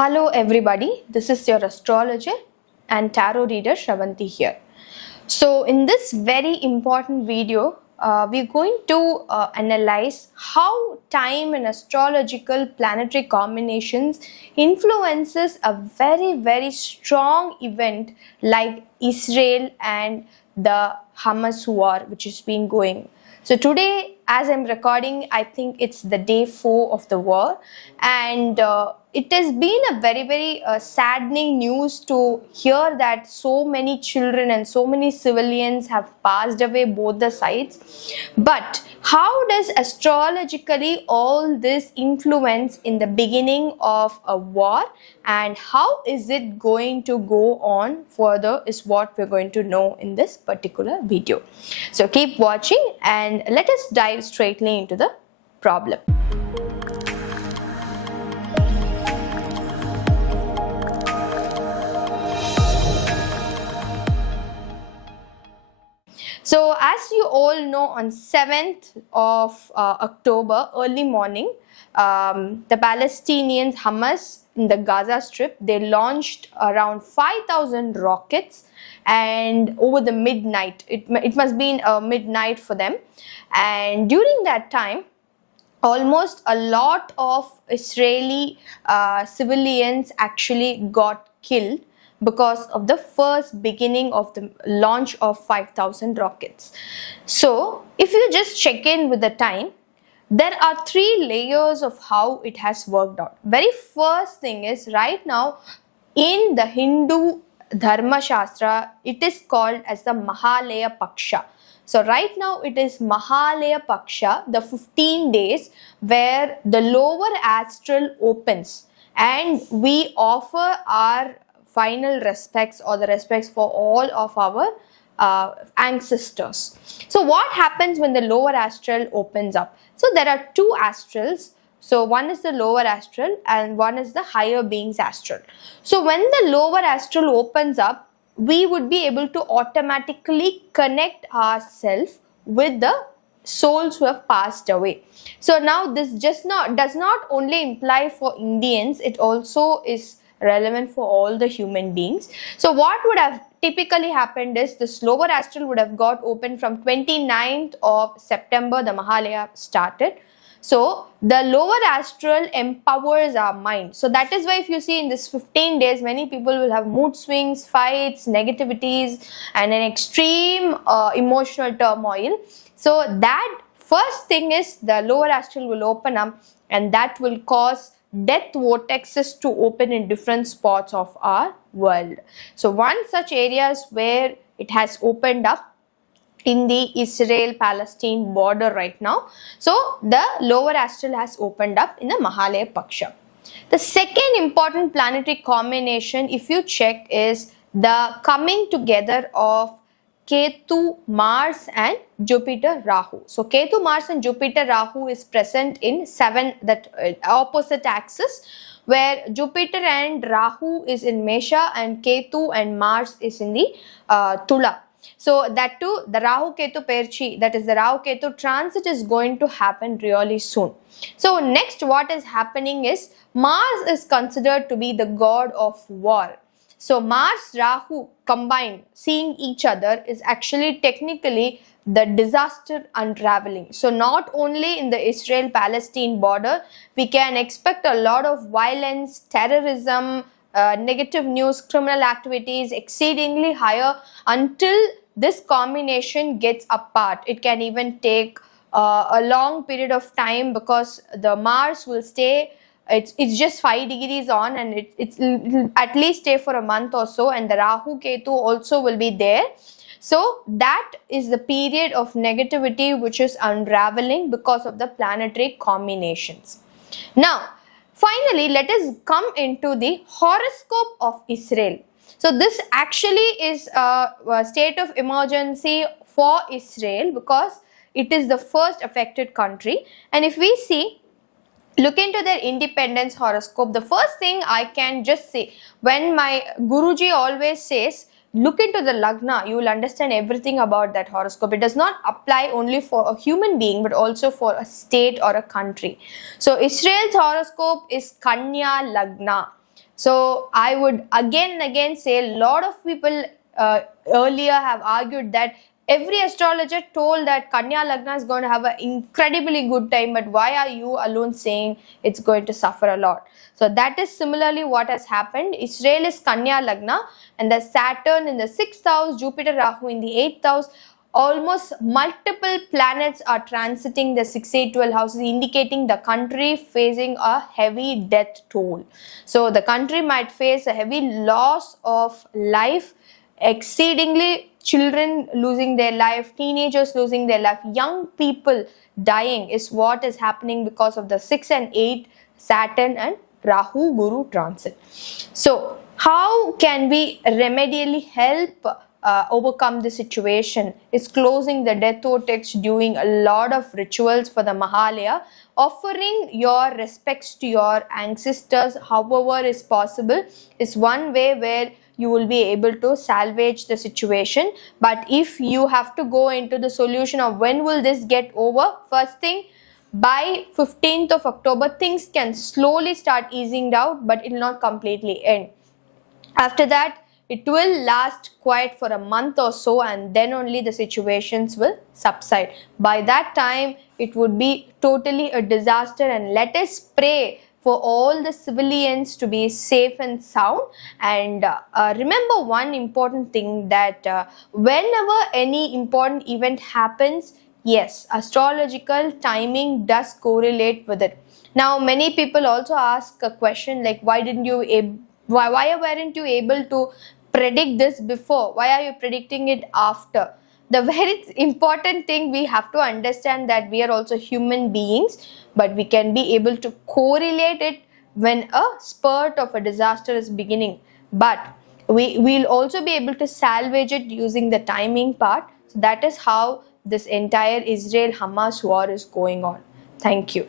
Hello everybody, this is your astrologer and tarot reader Shravanthi here. So in this very important video, we're going to analyze how time and astrological planetary combinations influences a very strong event like Israel and the Hamas war which has been going. So today, as I'm recording, I think it's the day 4 of the war, and it has been a very saddening news to hear that so many children and so many civilians have passed away both the sides. But how does astrologically all this influence in the beginning of a war, and how is it going to go on further is what we're going to know in this particular video. So keep watching and let us dive straightly into the problem. So as you all know, on 7th of October, early morning, the Palestinians, Hamas in the Gaza Strip, they launched around 5,000 rockets, and over the midnight, it must be midnight for them, and during that time, almost a lot of Israeli civilians actually got killed because of the first beginning of the launch of 5,000 rockets. So if you just check in with the time, there are 3 layers of how it has worked out. Very first thing is, right now in the Hindu Dharma Shastra, it is called as the Mahalaya Paksha. So right now it is Mahalaya Paksha, the 15 days where the lower astral opens, and we offer our final respects or the respects for all of our ancestors. So what happens when the lower astral opens up? So there are 2 astrals. So one is the lower astral and one is the higher beings astral. So when the lower astral opens up, we would be able to automatically connect ourselves with the souls who have passed away. So now this does not only imply for Indians, it also is relevant for all the human beings. So what would have typically happened is this lower astral would have got open from 29th of September, the Mahalaya started. So the lower astral empowers our mind. So that is why if you see in this 15 days, many people will have mood swings, fights, negativities, and an extreme emotional turmoil. So that first thing is the lower astral will open up, and that will cause death vortexes to open in different spots of our world. So one such areas where it has opened up in the Israel-Palestine border right now. So the lower astral has opened up in the Mahalaya Paksha. The second important planetary combination, if you check, is the coming together of Ketu, Mars and Jupiter, Rahu. So Ketu, Mars and Jupiter, Rahu is present in 7, that opposite axis, where Jupiter and Rahu is in Mesha and Ketu and Mars is in the Tula. So that too, the Rahu Ketu Perchi, that is the Rahu Ketu transit, is going to happen really soon. So next what is happening is Mars is considered to be the god of war. So Mars, Rahu combined, seeing each other, is actually technically the disaster unraveling. So not only in the Israel-Palestine border, we can expect a lot of violence, terrorism, negative news, criminal activities exceedingly higher until this combination gets apart. It can even take a long period of time, because the Mars will stay, it's just 5 degrees on, and it'll at least stay for a month or so, and the Rahu Ketu also will be there. So that is the period of negativity which is unraveling because of the planetary combinations. Now finally, let us come into the horoscope of Israel. So this actually is a state of emergency for Israel because it is the first affected country. And if we see, look into their independence horoscope, the first thing I can just say, when my Guruji always says, look into the Lagna, you will understand everything about that horoscope. It does not apply only for a human being, but also for a state or a country. So Israel's horoscope is Kanya Lagna. So I would again and again say, a lot of people earlier have argued that every astrologer told that Kanya Lagna is going to have an incredibly good time, but why are you alone saying it's going to suffer a lot? So that is similarly what has happened. Israel is Kanya Lagna, and the Saturn in the 6th house, Jupiter Rahu in the 8th house. Almost multiple planets are transiting the 6, 8, 12 houses, indicating the country facing a heavy death toll. So the country might face a heavy loss of life, exceedingly children losing their life, teenagers losing their life, young people dying is what is happening because of the 6 and 8 Saturn and Rahu Guru transit. So how can we remedially help overcome the situation? Is closing the death vortex, doing a lot of rituals for the Mahalaya, offering your respects to your ancestors however is possible is one way where you will be able to salvage the situation. But if you have to go into the solution of when will this get over, first thing, by 15th of October, things can slowly start easing out, but it will not completely end. After that, it will last quite for a month or so, and then only the situations will subside. By that time, it would be totally a disaster, and let us pray for all the civilians to be safe and sound. And remember one important thing, that whenever any important event happens, yes, astrological timing does correlate with it. Now, many people also ask a question like, why weren't you able to predict this before? Why are you predicting it after? The very important thing, we have to understand that we are also human beings, but we can be able to correlate it when a spurt of a disaster is beginning. But we'll also be able to salvage it using the timing part. So that is how this entire Israel-Hamas war is going on. Thank you.